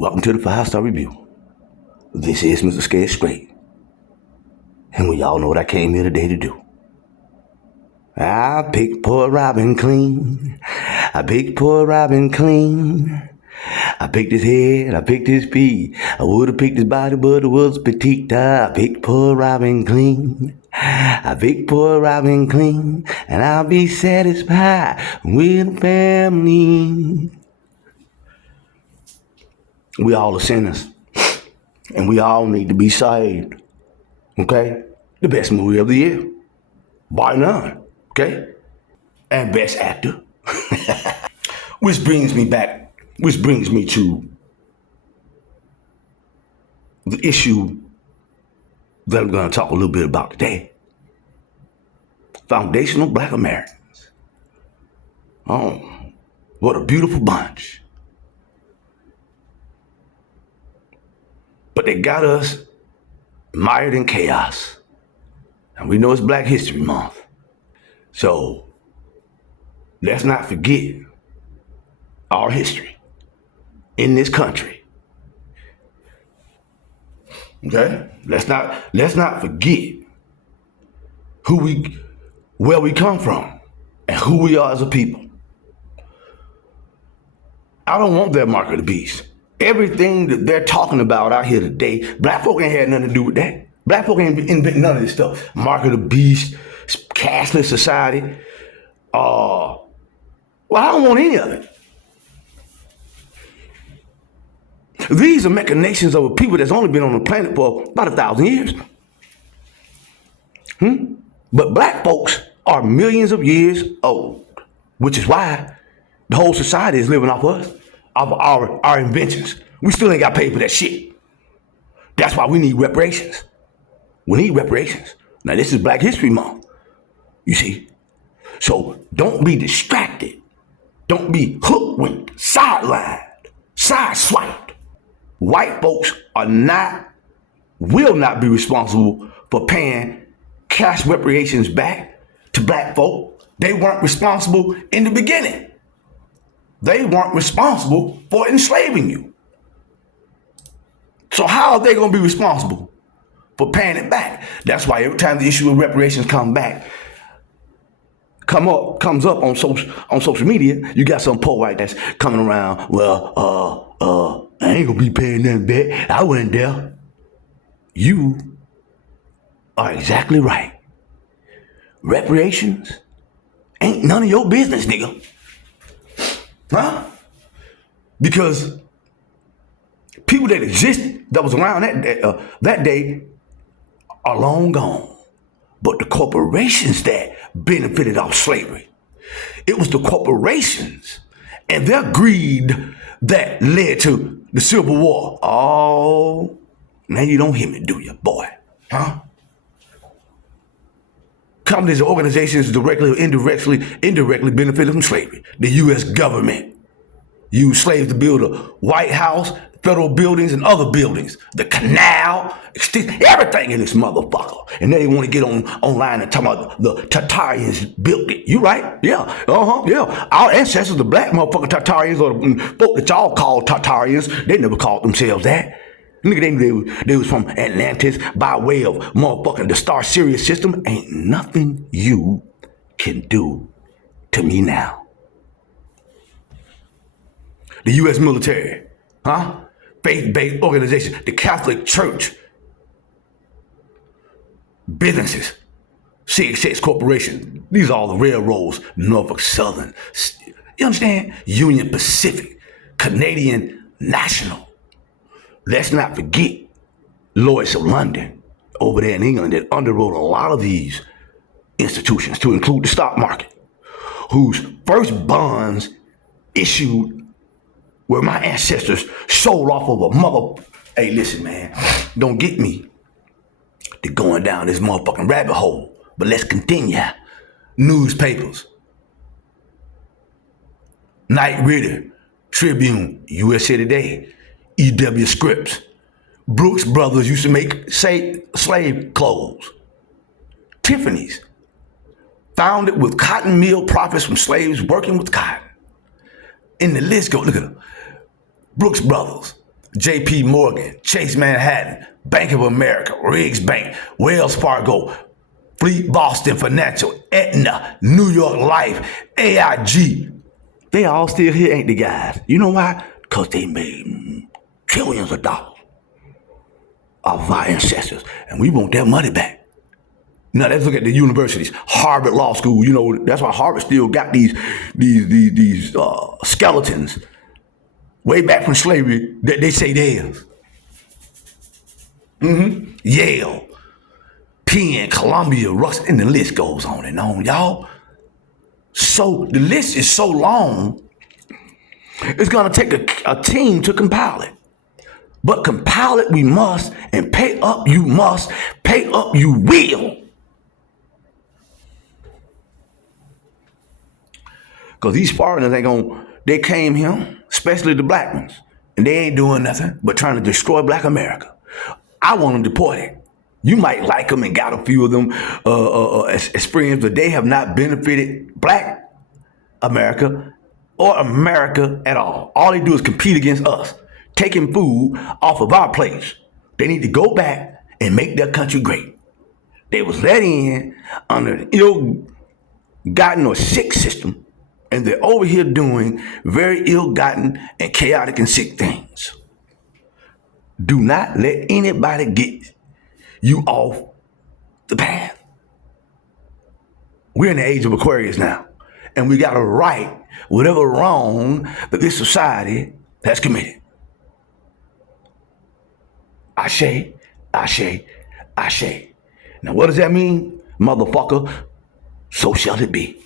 Welcome to the 5-Star Review. This is Mr. Scared Straight. And we all know what I came here today to do. I picked poor Robin clean. I picked poor Robin clean. I picked his head, I picked his feet. I would have picked his body, but it was petite. I picked poor Robin clean. I picked poor Robin clean. And I'll be satisfied with the family. We all are sinners. And we all need to be saved. Okay? The best movie of the year. Bar none. Okay? And best actor. Which brings me to the issue that I'm going to talk a little bit about today. Foundational Black Americans. Oh, what a beautiful bunch. But they got us mired in chaos. And we know it's Black History Month. So let's not forget our history in this country. Okay? Let's not forget where we come from and who we are as a people. I don't want that mark of the beast. Everything that they're talking about out here today, Black folk ain't had nothing to do with that. Black folk ain't invented none of this stuff. Mark of the beast, cashless society. Well, I don't want any of it. These are machinations of a people that's only been on the planet for about 1,000 years. But black folks are millions of years old, which is why the whole society is living off us, of our inventions. We still ain't got paid for that shit. That's why we need reparations. We need reparations. Now, this is Black History Month, you see. So don't be distracted. Don't be hookwinked, sidelined, sideswiped. White folks will not be responsible for paying cash reparations back to black folk. They weren't responsible in the beginning. They weren't responsible for enslaving you. So how are they going to be responsible for paying it back? That's why every time the issue of reparations comes up on social media, you got some poor white that's coming around, I ain't gonna be paying nothing back. I went there. You are exactly right. Reparations ain't none of your business, nigga. Huh? Because people that exist that was around that day are long gone. But the corporations that benefited off slavery, it was the corporations and their greed that led to the Civil War. Oh, now you don't hear me, do you, boy? Huh? Companies and organizations directly or indirectly benefited from slavery. The U.S. government used slaves to build a White House, federal buildings, and other buildings. The canal, everything in this motherfucker. And they want to get online and talk about the Tartarians built it. You right? Yeah. Yeah. Our ancestors, the black motherfucking Tartarians, or the folk that y'all call Tartarians, they never called themselves that. Nigga, they knew they was from Atlantis by way of motherfucking the Star Sirius system. Ain't nothing you can do to me now. The U.S. military, faith-based organizations, the Catholic Church, businesses, CXX Corporation. These are all the railroads, Norfolk Southern. You understand? Union Pacific, Canadian National. Let's not forget Lloyd's of London over there in England that underwrote a lot of these institutions, to include the stock market, whose first bonds issued where my ancestors sold off of a mother. Hey, listen, man, don't get me to going down this motherfucking rabbit hole, but let's continue. Newspapers, Knight Ridder, Tribune, USA Today, E.W. Scripps, Brooks Brothers used to make slave clothes. Tiffany's, founded with cotton mill profits from slaves working with cotton. And the list goes, look at them. Brooks Brothers, J.P. Morgan, Chase Manhattan, Bank of America, Riggs Bank, Wells Fargo, Fleet Boston Financial, Aetna, New York Life, AIG. They all still here, ain't they, guys? You know why? Because they made trillions of dollars of our ancestors, and we want that money back. Now let's look at the universities. Harvard Law School. You know that's why Harvard still got these skeletons way back from slavery that they say theirs. Yale, Penn, Columbia, Rutgers, and the list goes on and on, y'all. So the list is so long, it's gonna take a team to compile it. But compile it we must, and pay up you must, pay up you will. Because these foreigners they came here, especially the black ones, and they ain't doing nothing but trying to destroy black America. I want them deported. You might like them and got a few of them experience, but they have not benefited black America or America at all. All they do is compete against us, taking food off of our plates. They need to go back and make their country great. They was let in under an ill-gotten or sick system, and they're over here doing very ill-gotten and chaotic and sick things. Do not let anybody get you off the path. We're in the age of Aquarius now, and we got to right whatever wrong that this society has committed. Ashe, ashe, ashe. Now what does that mean? Motherfucker, so shall it be.